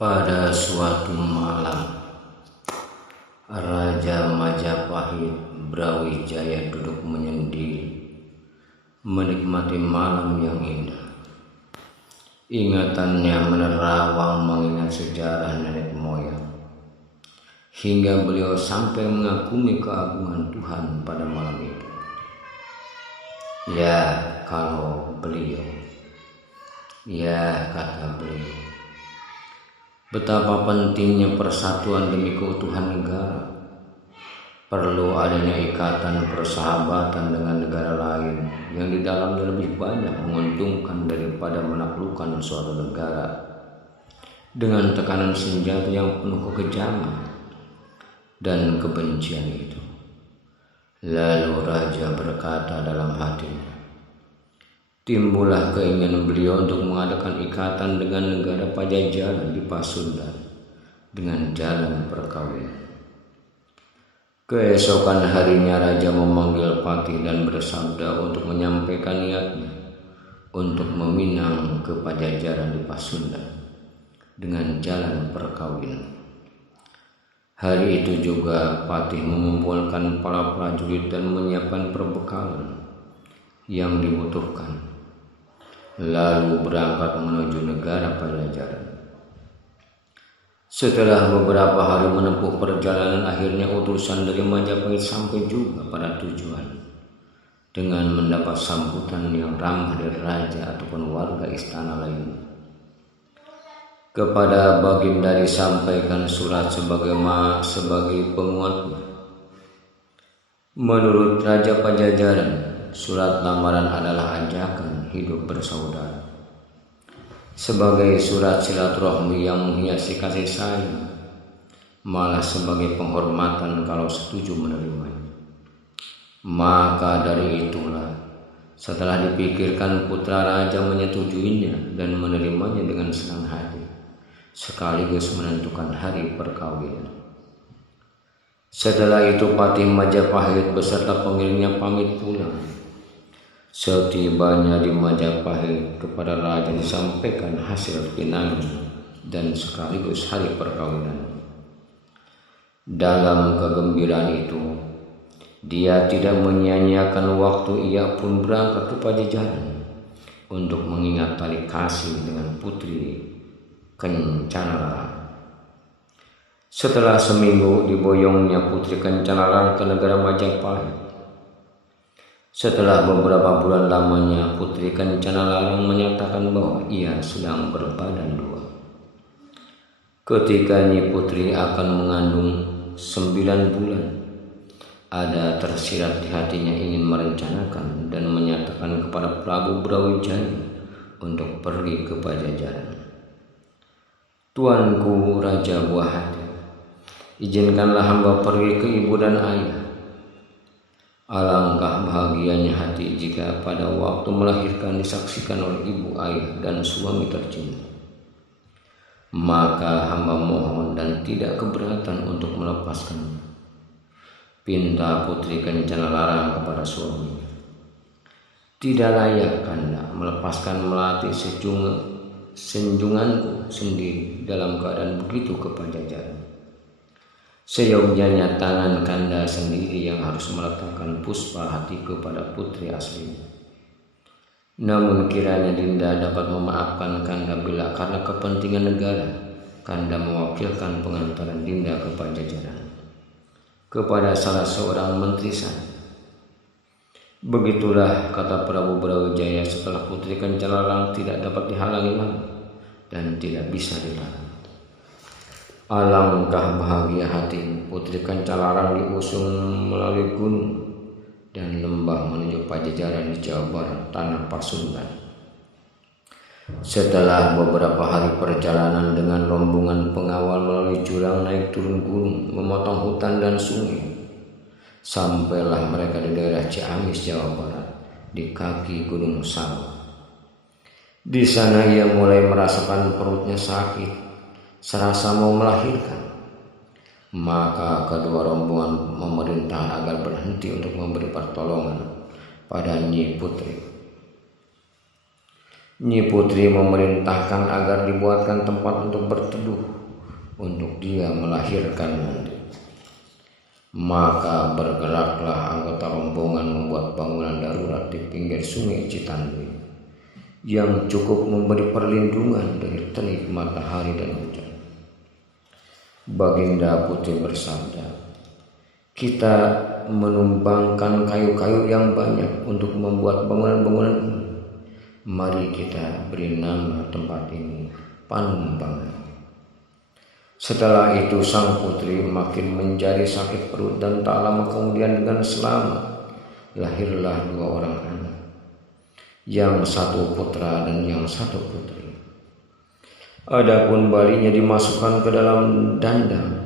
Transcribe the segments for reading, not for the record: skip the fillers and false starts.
Pada suatu malam, Raja Majapahit Brawijaya duduk menyendiri, menikmati malam yang indah. Ingatannya menerawang mengingat sejarah nenek moyang, hingga beliau sampai mengagumi keagungan Tuhan pada malam itu. Kata beliau, betapa pentingnya persatuan demi keutuhan negara. Perlu adanya ikatan persahabatan dengan negara lain yang di dalamnya lebih banyak menguntungkan daripada menaklukkan suatu negara dengan tekanan senjata yang penuh kekejaman dan kebencian itu. Lalu Raja berkata dalam hatinya, timbullah keinginan beliau untuk mengadakan ikatan dengan negara Pajajaran di Pasundan dengan jalan perkawinan. Keesokan harinya Raja memanggil Patih dan bersabda untuk menyampaikan niatnya untuk meminang ke Pajajaran di Pasundan dengan jalan perkawinan. Hari itu juga Patih mengumpulkan para prajurit dan menyiapkan perbekalan yang dibutuhkan, lalu berangkat menuju negara Pajajaran. Setelah beberapa hari menempuh perjalanan, akhirnya utusan dari Majapahit sampai juga pada tujuan dengan mendapat sambutan yang ramah dari raja ataupun warga istana lainnya. Kepada Baginda disampaikan surat sebagai penguatnya. Menurut Raja Pajajaran, surat lamaran adalah ajakan hidup bersaudara, sebagai surat silaturahmi yang menghiasi kasih sayang, malah sebagai penghormatan kalau setuju menerimanya. Maka dari itulah, setelah dipikirkan, putra raja menyetujuinya dan menerimanya dengan senang hati, sekaligus menentukan hari perkawinan. Setelah itu Patih Majapahit beserta pengiringnya pamit pulang. Setibanya di Majapahit, kepada raja disampaikan hasil pinangan dan sekaligus hari perkawinan. Dalam kegembiraan itu, dia tidak menyia-nyiakan waktu. Ia pun berangkat ke Pajajaran untuk mengingat tali kasih dengan putri Kencanalarang. Setelah seminggu diboyongnya putri Kencanalarang ke negara Majapahit. Setelah beberapa bulan lamanya, putri Kencanalarang menyatakan bahwa ia sedang berbadan dua. Ketika Nyi Putri akan mengandung 9 bulan, ada tersirat di hatinya ingin merencanakan dan menyatakan kepada Prabu Brawijaya untuk pergi ke Pajajaran. Tuanku Raja Buah Hati, izinkanlah hamba pergi ke ibu dan ayah. Alangkah bahagianya hati jika pada waktu melahirkan disaksikan oleh ibu, ayah, dan suami tercinta. Maka hamba mohon dan tidak keberatan untuk melepaskannya, pinta putri Kencanalarang kepada suaminya. Tidak layak Kanda melepaskan melati senjunganku sendiri dalam keadaan begitu ke Pajajaran. Seyogyanya tangan Kanda sendiri yang harus meletakkan puspa hatiku pada putri aslinya. Namun kiranya Dinda dapat memaafkan Kanda bila karena kepentingan negara Kanda mewakilkan pengantaran Dinda ke Pajajaran kepada salah seorang menteri saya. Begitulah kata Prabu Brawijaya setelah putri Kencanalarang tidak dapat dihalangi lagi dan tidak bisa dilarang. Alangkah bahagia hati putri Kencanalarang diusung melalui gunung dan lembah menuju Pajajaran di Jawa Barat, tanah Pasundan. Setelah beberapa hari perjalanan dengan rombongan pengawal melalui jurang, naik turun gunung, memotong hutan dan sungai, sampailah mereka di daerah Ciamis, Jawa Barat, di kaki Gunung Salak. Di sana ia mulai merasakan perutnya sakit, serasa mau melahirkan. Maka kedua rombongan memerintah agar berhenti untuk memberi pertolongan pada Nyi Putri. Nyi Putri memerintahkan agar dibuatkan tempat untuk berteduh untuk dia melahirkan nanti. Maka bergeraklah anggota rombongan membuat bangunan darurat di pinggir sungai Citandui yang cukup memberi perlindungan dari terik matahari dan hujan. Baginda Putri bersabda, "Kita menumbangkan kayu-kayu yang banyak untuk membuat bangunan-bangunan ini. Mari kita beri nama tempat ini Panumbangan." Setelah itu sang putri makin menjadi sakit perut dan tak lama kemudian dengan selamat lahirlah 2 orang anak, yang satu putra dan yang satu putri. Adapun bayinya dimasukkan ke dalam dandang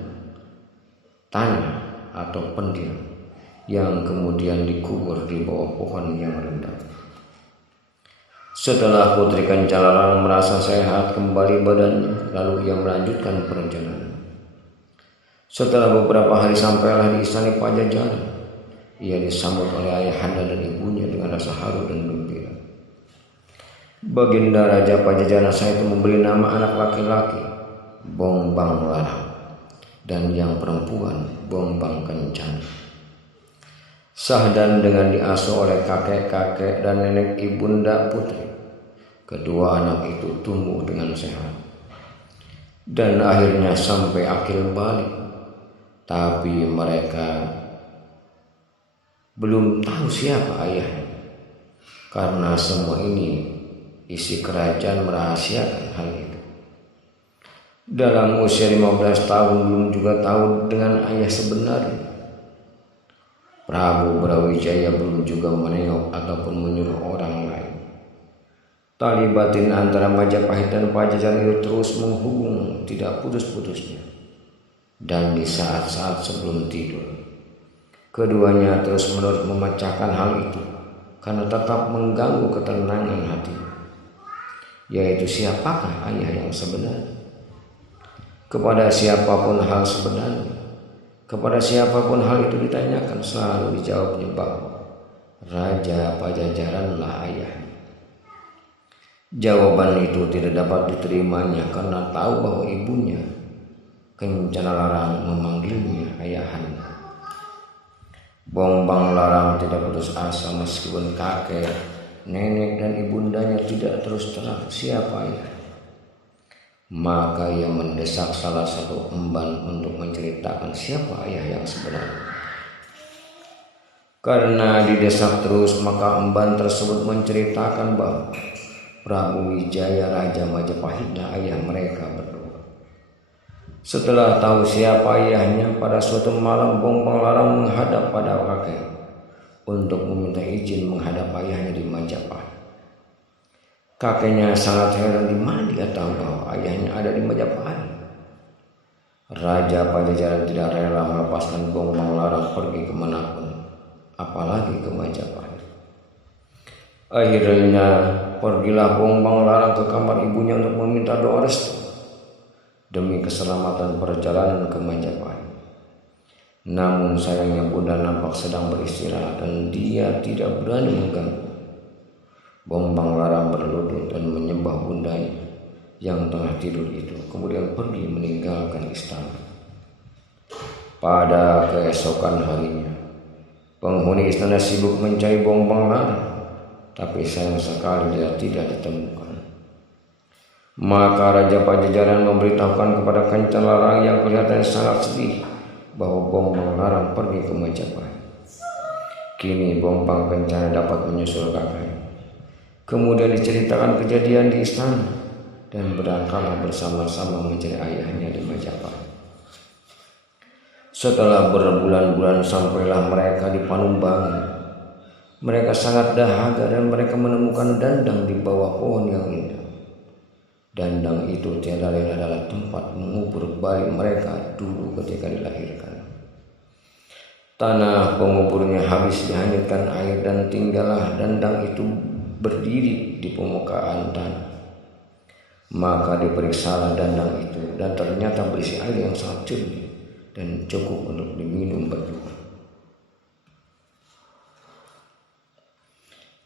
tanah atau pendir yang kemudian dikubur di bawah pohon yang rendah. Setelah Putri Kencalarang merasa sehat kembali badannya, lalu ia melanjutkan perjalanan. Setelah beberapa hari sampailah di istana Pajajaran. Ia disambut oleh ayahanda dan ibunya dengan rasa haru dan gembira. Baginda Raja Pajajaran saat itu memberi nama anak laki-laki Bongbang Larang dan yang perempuan Bongbang Kencana. Sahdan dengan diasuh oleh kakek-kakek dan nenek ibunda Putri, kedua anak itu tumbuh dengan sehat dan akhirnya sampai akil balik. Tapi mereka belum tahu siapa ayahnya, karena semua ini isi kerajaan merahasiakan hal itu. Dalam usia 15 tahun belum juga tahu dengan ayah sebenarnya. Prabu Brawijaya belum juga menengok ataupun menyuruh orang lain. Tali batin antara Majapahit dan Pajajaran itu terus menghubung tidak putus-putusnya. Dan di saat-saat sebelum tidur, keduanya terus-menerus memecahkan hal itu karena tetap mengganggu ketenangan hati, yaitu siapakah ayah yang sebenarnya. Kepada siapapun hal sebenarnya, kepada siapapun hal itu ditanyakan, selalu dijawabnya bahwa Raja Pajajaranlah ayahnya. Jawaban itu tidak dapat diterimanya karena tahu bahwa ibunya Kencana Larang memanggilnya ayahanda. Bongbang Larang tidak putus asa meskipun kakek, nenek dan ibundanya tidak terus terang siapa ayah. Maka ia mendesak salah satu emban untuk menceritakan siapa ayah yang sebenarnya. Karena didesak terus, maka emban tersebut menceritakan bahwa Prabu Wijaya Raja Majapahitlah ayah mereka berdua. Setelah tahu siapa ayahnya, pada suatu malam Bongbang Larang menghadap pada kakek untuk meminta izin menghadap ayahnya di Majapahit. Kakeknya sangat heran di mana dia tahu bahwa ayahnya ada di Majapahit. Raja Pajajaran tidak rela melepaskan Bongbang Larang pergi kemanapun, apalagi ke Majapahit. Akhirnya pergilah Bongbang Larang ke kamar ibunya untuk meminta doa restu demi keselamatan perjalanan ke Majapahit. Namun sayangnya bunda nampak sedang beristirahat dan dia tidak berani mengganggu. Bongbang Larang berlutut dan menyembah bundanya yang tengah tidur itu, kemudian pergi meninggalkan istana. Pada keesokan harinya, penghuni istana sibuk mencari Bongbang Larang, tapi sayang sekali dia tidak ditemukan. Maka Raja Pajajaran memberitahukan kepada Kencana Larang yang kelihatannya sangat sedih bahwa Bongbang Larang pergi ke Majapahit. Kini Bongbang Kencana dapat menyusul kakaknya. Kemudian diceritakan kejadian di istana dan berangkatlah bersama-sama mencari ayahnya di Majapahit. Setelah berbulan-bulan sampailah mereka di Panumbangan. Mereka sangat dahaga dan mereka menemukan dandang di bawah pohon yang indah. Dandang itu tiada lain adalah tempat mengubur bayi mereka dulu ketika dilahirkan. Tanah penguburnya habis dihanyutkan air dan tinggallah dandang itu berdiri di permukaan tanah. Maka diperiksalah dandang itu dan ternyata berisi air yang sangat jernih dan cukup untuk diminum berdua.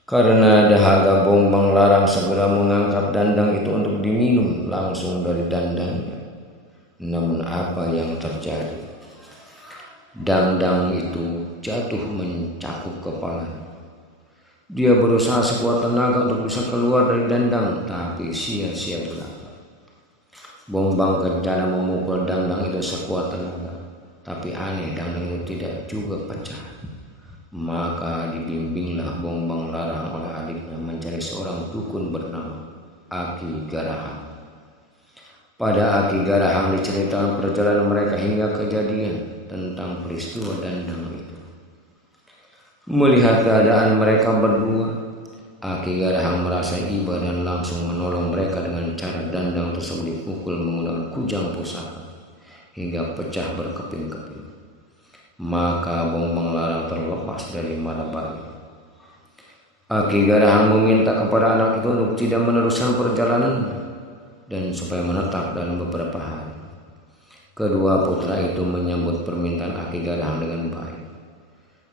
Karena dahaga Bombang Larang segera mengangkat dandang itu untuk diminum langsung dari dandangnya. Namun apa yang terjadi? Dandang itu jatuh mencakup kepalanya. Dia berusaha sekuat tenaga untuk bisa keluar dari dandang, tapi sia-sia belaka. Bombang kencana memukul dandang itu sekuat tenaga, tapi aneh dandang itu tidak juga pecah. Maka dibimbinglah Bombang Larang oleh adiknya mencari seorang dukun bernama Aki Garahang. Pada Aki Garahang diceritakan perjalanan mereka hingga kejadian tentang peristiwa dandang itu. Melihat keadaan mereka berdua, Aki Garahang merasa iba dan langsung menolong mereka dengan cara dandang tersebut dipukul menggunakan kujang pusaka hingga pecah berkeping-keping. Maka Bombang Larang terlepas dari mara bahaya. Aki Garahang meminta kepada anak itu untuk tidak meneruskan perjalanan dan supaya menetap dalam beberapa hari. Kedua putra itu menyambut permintaan Aki Garahang dengan baik.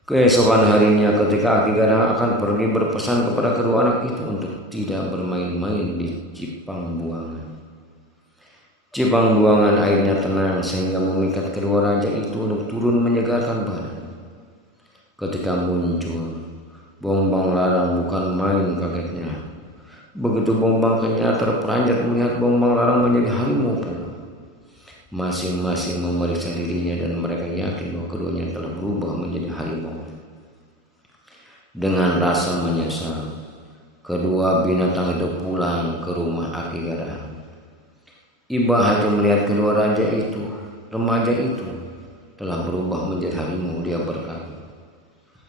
Keesokan harinya ketika Aki Garahang akan pergi berpesan kepada kedua anak itu untuk tidak bermain-main di Cipang Buangan. Cipang Buangan airnya tenang sehingga mengikat kedua raja itu untuk turun menyegarkan badan. Ketika muncul, Bombang Larang bukan main kagetnya. Begitu Bombang kenyal terperanjat melihat Bombang Larang menjadi harimau pula. Masing-masing memeriksa dirinya dan mereka yakin bahwa keduanya telah berubah menjadi harimau. Dengan rasa menyesal, kedua binatang itu pulang ke rumah Aki Garahang. Iba hati melihat kedua raja itu, remaja itu, telah berubah menjadi harimau. Dia berkata,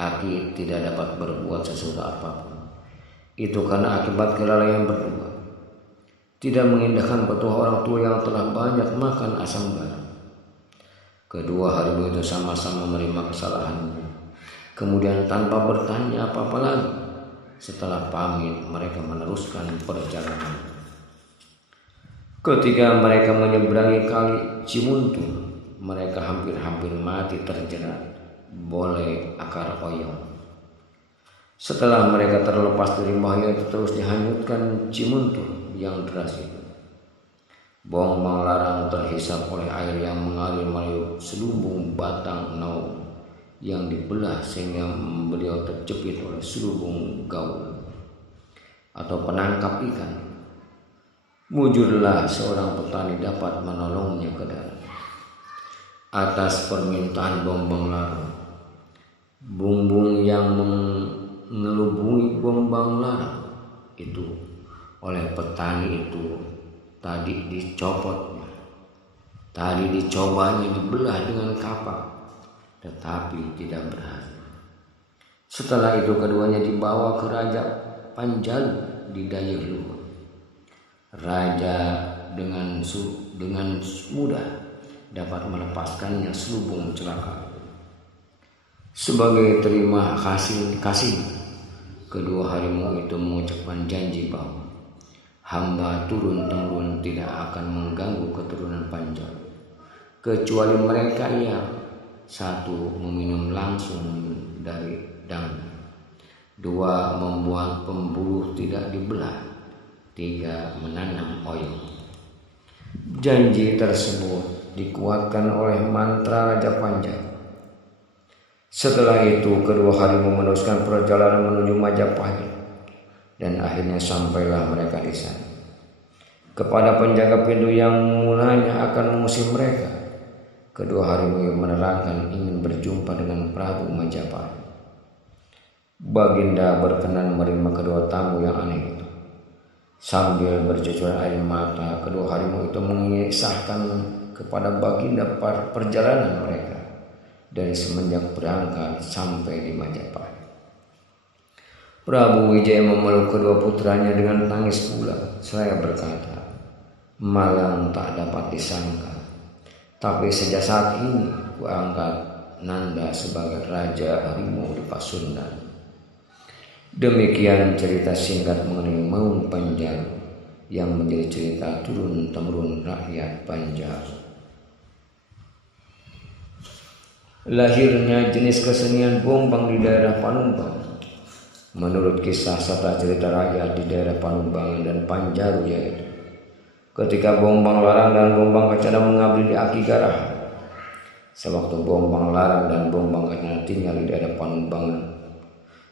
Aki tidak dapat berbuat sesuatu apapun. Itu karena akibat kelalaian berdua. Tidak mengindahkan petua orang tua yang telah banyak makan asam garam. Kedua harimau itu sama-sama menerima kesalahannya. Kemudian tanpa bertanya apa-apa lagi, setelah pamit mereka meneruskan perjalanan. Ketika mereka menyeberangi kali Cimuntul, mereka hampir-hampir mati terjerat boleh akar oyong. Setelah mereka terlepas dari bahaya itu terus dihanyutkan Cimuntul yang deras itu. Bombang Larang terhisap oleh air yang mengalir melalui selubung batang nau yang dibelah sehingga beliau terjepit oleh selubung gaul atau penangkap ikan. Mujurlah seorang petani dapat menolongnya ke darat. Atas permintaan Bombang Larang, bumbung yang mengelubungi Bombang Larang itu oleh petani itu tadi dicopotnya. Tadi dicobanya dibelah dengan kapak, tetapi tidak berhasil. Setelah itu keduanya dibawa ke Raja Panjalu di Dayeuhluar. Raja dengan mudah dapat melepaskannya selubung celaka. Sebagai terima kasih, kedua harimau itu mengucapkan janji bahwa hamba turun-temurun tidak akan mengganggu keturunan Panjalu, kecuali mereka yang satu meminum langsung dari dandang, dua membuat pembuluh tidak dibelah, tiga menanam oyong. Janji tersebut dikuatkan oleh mantra Raja Panjalu. Setelah itu kedua harimau meneruskan perjalanan menuju Majapahit dan akhirnya sampailah mereka di sana. Kepada penjaga pintu yang mulanya akan mengusir mereka, kedua harimau menerangkan ingin berjumpa dengan Prabu Majapahit. Baginda berkenan menerima kedua tamu yang aneh itu. Sambil bercucuran air mata, kedua harimau itu mengisahkan kepada Baginda perjalanan mereka dari semenjak berangkat sampai di Majapahit. Prabu Wijaya memeluk kedua putranya dengan tangis pula. Seraya berkata, malang tak dapat disangka, tapi sejak saat ini kuangkat Nanda sebagai Raja Harimau di Pasundan. Demikian cerita singkat mengenai Maung Panjalu yang menjadi cerita turun-temurun rakyat Panjalu. Lahirnya jenis kesenian bombang di daerah Panumbang Menurut kisah serta cerita rakyat di daerah Panumbangan dan Panjalu yaitu ketika Bombang Larang dan Bombang Kencana mengabdi di Aki Garah. Sewaktu Bombang Larang dan Bombang Kencana tinggal di daerah Panumbangan,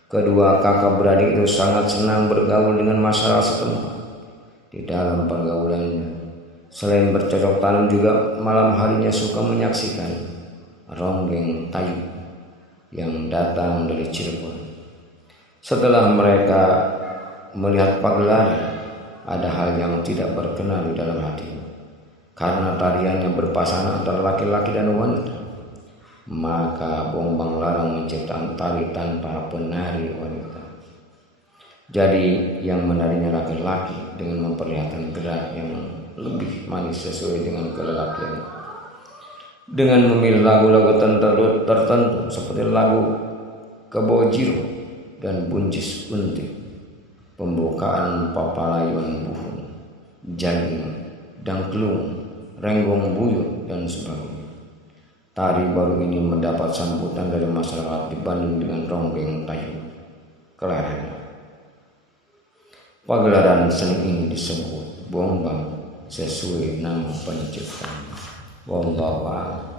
kedua kakak beradik itu sangat senang bergaul dengan masyarakat setempat. Di dalam pergaulannya, selain bercocok tanam juga malam harinya suka menyaksikan ronggeng tayu yang datang dari Cirebon. Setelah mereka melihat pagelaran, ada hal yang tidak berkenan di dalam hati. Karena tariannya berpasangan antara laki-laki dan wanita, maka Bombang Larang menciptakan tari tanpa penari wanita. Jadi yang menarinya laki-laki dengan memperlihatkan gerak yang lebih manis sesuai dengan kelelakian. Dengan memilih lagu-lagu tertentu seperti lagu Kebojiro dan Buncis Untik, Pembukaan Papalayuan Buhun, Jaging, Dangklung, Renggong Buyut, dan sebagainya. Tari baru ini mendapat sambutan dari masyarakat dibanding dengan ronggeng tayu kelereng. Pagelaran seni ini disebut Bombang sesuai nama penciptanya. Wallahu a'lam.